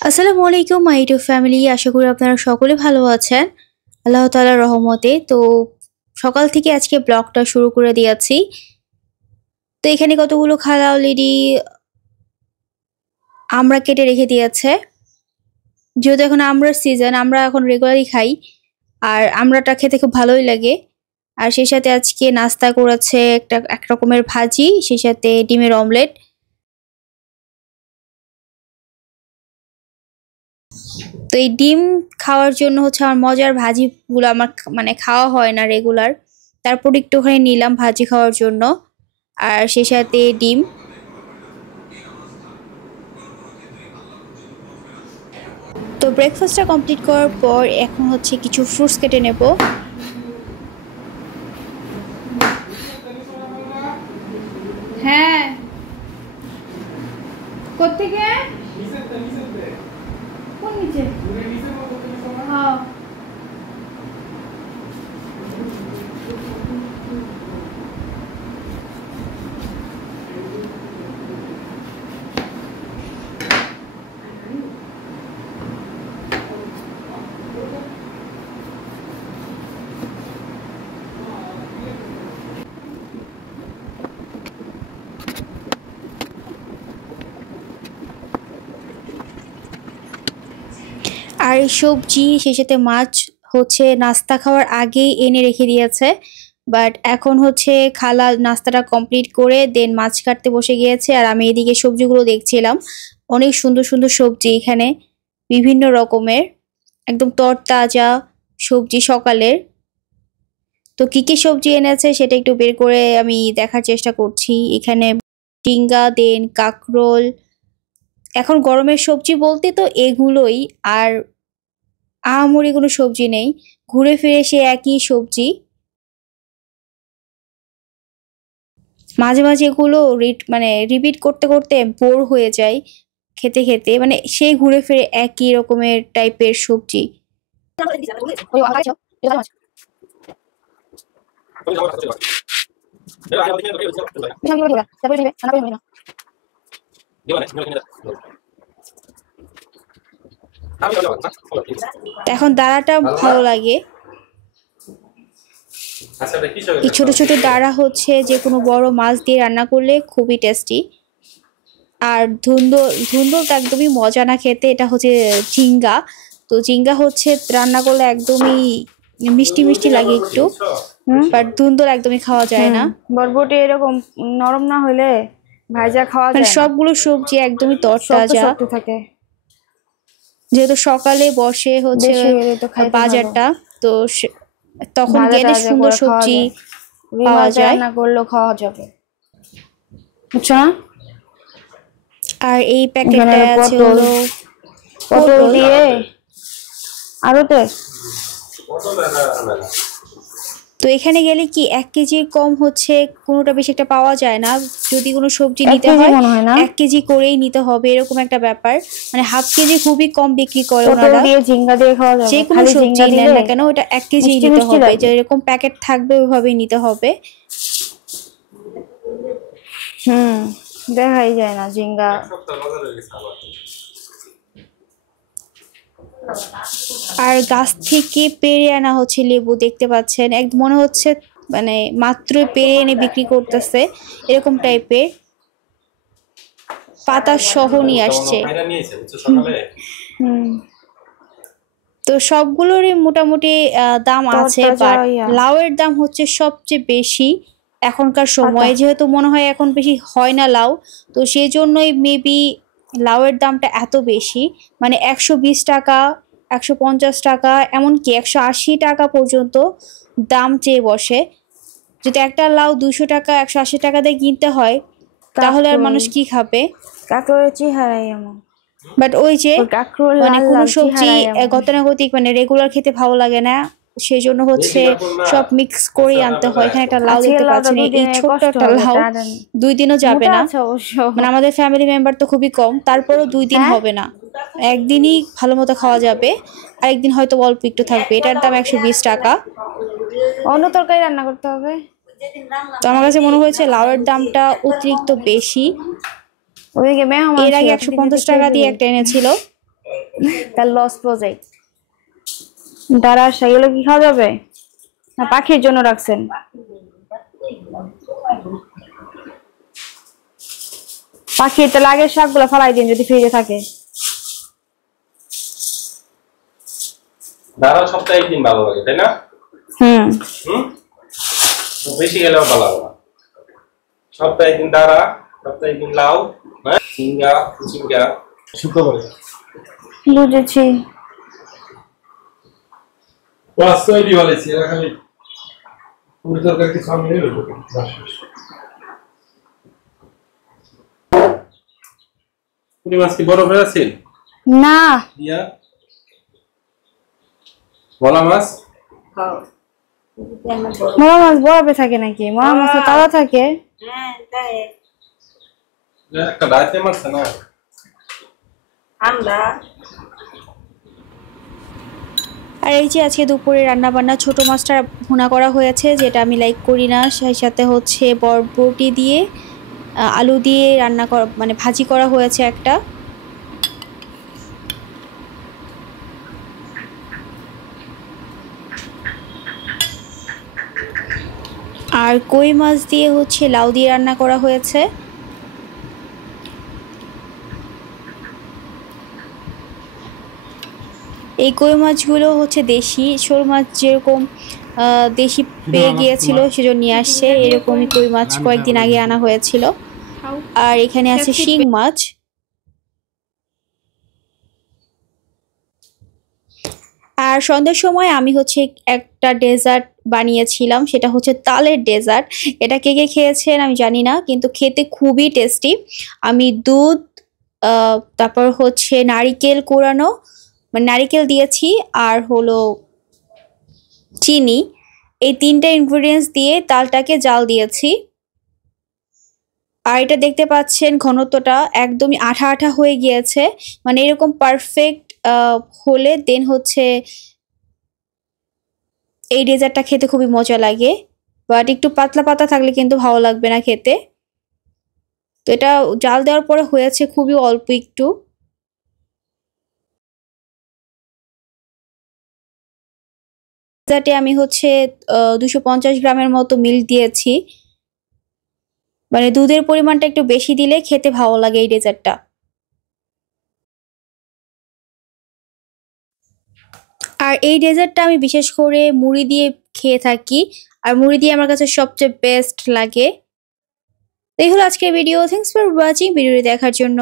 আসসালামু আলাইকুম my YouTube family. আশা করি আপনারা সকলে ভালো আছেন আল্লাহ তাআলার রহমতে। তো সকাল থেকে আজকে ব্লগটা শুরু করে দিয়েছি। তো এখানে কতগুলো খালা অলরেডি আমরা কেটে রেখে দিয়েছে। যেহেতু এখন আমড়ার সিজন, আমরা এখন রেগুলারই খাই আর আমড়াটা খেতে খুব ভালোই লাগে। আর সেই সাথে আজকে নাস্তা করেছে এক রকমের ভাজি, সেই সাথে ডিমের অমলেট। তো এই ডিম খাওয়ার জন্য হচ্ছে আমার মজার ভাজিগুলো আমার মানে খাওয়া হয় না রেগুলার। তারপর একটুখানি নিলাম ভাজি খাওয়ার জন্য, আর সেই সাথে ডিম। তো ব্রেকফাস্টটা কমপ্লিট করার পর এখন হচ্ছে কিছু ফ্রুটস কেটে নেব। হ্যাঁ, কোত্থেকে? কোন নিচে? হ্যাঁ। আর এই সবজি সেই সাথে মাছ হচ্ছে নাস্তা খাওয়ার আগেই এনে রেখে দিয়েছে। বাট এখন হচ্ছে খালা নাস্তাটা কমপ্লিট করে দেন মাছ কাটতে বসে গিয়েছে, আর আমি এদিকে সবজিগুলো দেখছিলাম। অনেক সুন্দর সুন্দর সবজি এখানে, বিভিন্ন রকমের, একদম তরতাজা সবজি সকালের। তো কি কি সবজি এনেছে সেটা একটু বের করে আমি দেখার চেষ্টা করছি। এখানে টিঙ্গা, দেন কাকরোল। এখন গরমের সবজি বলতে তো এগুলোই, আর আহামরি কোনো সবজি নেই, ঘুরে ফিরে সে একই সবজি। মাঝে মাঝে এগুলো মানে রিপিট করতে করতে বোর হয়ে যায় খেতে খেতে, মানে সেই ঘুরে ফিরে একই রকমের টাইপের সবজি। এখন দাঁড়াটা ভালো লাগে। এই ছোট ছোট দাঁড়া হচ্ছে যে কোনো বড় মাছ দিয়ে রান্না করলে খুবই টেস্টি। আর ধুন্দল, ধুন্দলটা একদমই মজা না খেতে, এটা হচ্ছে ঝিঙ্গা। তো ঝিঙ্গা হচ্ছে রান্না করলে একদমই মিষ্টি মিষ্টি লাগে একটু, বাট ধুন্দল একদমই খাওয়া যায় না। বরবটি এরকম নরম না হলে ভাজা খাওয়া মানে যায় না। সবগুলো সবজি একদমই শক্ত তরতাজা। শক্ত থাকে। যেহেতু সকালে বসে হচ্ছে বেশি হলে তো খাইতে ভালো। বাজারটা, তো তখন ভাজা গেলে টাজা সুন্দর করে খাওয়া সবজি যায়। রুই পাওয়া মাছ যায়। রান্না করলেও খাওয়া যাবে, বুঝছো না? আর এই এখানে প্যাকেটটায় আছে পটল, হলো পটল দিয়ে আরোতে। তো এখানে গেলে কি 1 কেজির কম হচ্ছে কোনোটা বেশি একটা পাওয়া যায় না। যদি কোনো সবজি 1 নিতে কেজি হয় মনে হয় না। 1 কেজি করেই নিতে হবে, এরকম একটা ব্যাপার। মানে হাফ কেজি খুবই কম বিক্রি করে পটল ওনারা। দিয়ে ঝিঙ্গা দিয়ে খাওয়া যে যাবে, কোনো খালি সবজি ঝিঙ্গা নেন দিলে না কেন ওটা 1 কেজি মিষ্টি নিতে মিষ্টি হবে, যে লাগবে। এরকম প্যাকেট থাকবে ওইভাবেই নিতে হবে। দেখাই যায় না ঝিঙ্গা। আর গাছ থেকে পেড়ে আনা হচ্ছে লেবু, দেখতে পাচ্ছেন, এক মনে হচ্ছে মানে মাত্রই পেড়ে এনে বিক্রি করতেছে এরকম টাইপের। পাতা সহ নিয়ে আসছে। হুম তো সবগুলোরই মোটামুটি দাম আছে, তরতাজা বাট ইয়া লাউয়ের দাম হচ্ছে সবচেয়ে বেশি এখনকার পাতা। সময়ে। যেহেতু মনে হয় এখন বেশি হয় না লাউ, তো সেই জন্যই মেবি লাউয়ের দামটা এত বেশি। মানে 120 টাকা, 150 টাকা, এমনকি 180 টাকা পর্যন্ত দাম চেয়ে বসে। যদি একটা লাউ 200 টাকা, 180 টাকা দিয়ে কিনতে হয়, তাহলে আর কাকরোল, মানুষ কি খাবে? কাকরোলের চেহারাই এমন। বাট ওই যে ওর কাকরোল মানে লাল কোনো লাল সবজি চেহারাই এমন। গতানুগতিক মানে রেগুলার খেতে ভালো লাগে না, সেই জন্য হচ্ছে সব মিক্স করে আনতে হয়। এখানে একটা লাউ আজকের দেখতে লাউটা পাচ্ছেন, এই 2 দিনে ছোট্ট কষ্ট একটা হবে, লাউ টানাটানি। 2 দিনও যাবে মোটা না। আছে অবশ্য। মানে আমাদের ফ্যামিলি মেম্বার তো খুবই কম, তারপরও 2 দিন হ্যাঁ, হবে না, একদিনই ভালো মতো খাওয়া যাবে, আরেকদিন হয়তো অল্প একটু থাকবে। এটার দাম 120 টাকা। অন্য তরকারি রান্না করতে হবে। তো আমার কাছে মনে হয়েছে লাউয়ের দামটা অতিরিক্ত বেশি। ওদিকে মেহমান এর ছিল, আগে ওদিকে 150 খেয়ে টাকা দিয়ে ফেলি। একটা এনেছিল। তার লস প্রজেক্ট। দাঁড়া, সেগুলো কি খাওয়া যাবে না পাখির জন্য রাখছেন? পাখির তাহলে আগের শাকগুলো ফেলাই দিন যদি ফ্রিজে থাকে। দাঁড়া সপ্তাহে একদিন ভালো লাগে তাই না? হুম, বেশি গেলেও ভালো লাগে না। সপ্তাহে একদিন দাঁড়া, সপ্তাহে একদিন লাউ, হ্যাঁ, ঝিঙ্গা, ঝিঙ্গা শুক্রবারে। বুঝেছি। ক্লাস তৈরি বলেছি এরা খালি পুরি তরকারি কিছু আমি নেই বলবো। পুরি মাছ কি বরফে আছে? না, ইয়া ভোলা মাছ? মোয়া মাছ বরফে থাকে নাকি? মোয়া মাছ তো তাজা থাকে। একটা ডাইতে মাছ না আমরা আর এই যে আজকে দুপুরে রান্না বান্না ছোট মাছটা ভুনা করা হয়েছে, যেটা আমি লাইক করি না। সেই সাথে হচ্ছে বরবটি দিয়ে আলু দিয়ে রান্না করা, মানে ভাজি করা হয়েছে একটা। আর কই মাছ দিয়ে হচ্ছে লাউ দিয়ে রান্না করা হয়েছে। এই কই মাছগুলো হচ্ছে দেশি শোল মাছ, যেরকম দেশি পেয়ে গিয়েছিল সেজন্য নিয়ে আসছে। এরকমই কই মাছ কয়েকদিন আগে আনা হয়েছিল। আর এখানে আছে শিং মাছ। আর সন্ধ্যার সময় আমি হচ্ছে একটা ডেজার্ট বানিয়েছিলাম, সেটা হচ্ছে তালের ডেজার্ট। এটা কে কে খেয়েছেন আমি জানি না, কিন্তু খেতে খুবই টেস্টি। আমি দুধ, তারপর হচ্ছে নারিকেল কোরানো, মানে নারিকেল দিয়েছি, আর হলো চিনি, এই তিনটা ইনগ্রিডিয়েন্টস দিয়ে তালটাকে জাল দিয়েছি। আর এটা দেখতে পাচ্ছেন ঘনত্বটা একদমই আঠা আঠা হয়ে গিয়েছে, মানে এরকম পারফেক্ট হলে দেন হচ্ছে এই ডেজার্টটা খেতে খুবই মজা লাগে। বাট একটু পাতলা পাতলা থাকলে কিন্তু ভালো লাগবে না খেতে। তো এটা জাল দেওয়ার পরে হয়েছে খুবই অল্প একটু। ডেজার্টে আমি হচ্ছে 250 গ্রামের মতো মিল্ক দিয়েছি, মানে দুধের পরিমাণটা একটু বেশি দিলে খেতে ভালো লাগে এই ডেজার্টটা। আর এই ডেজার্টটা আমি বিশেষ করে মুড়ি দিয়ে খেয়ে থাকি, আর মুড়ি দিয়ে আমার কাছে সবচেয়ে বেস্ট লাগে। তো এই হলো আজকের ভিডিও। থ্যাংকস ফর ওয়াচিং, ভিডিওটি দেখার জন্য।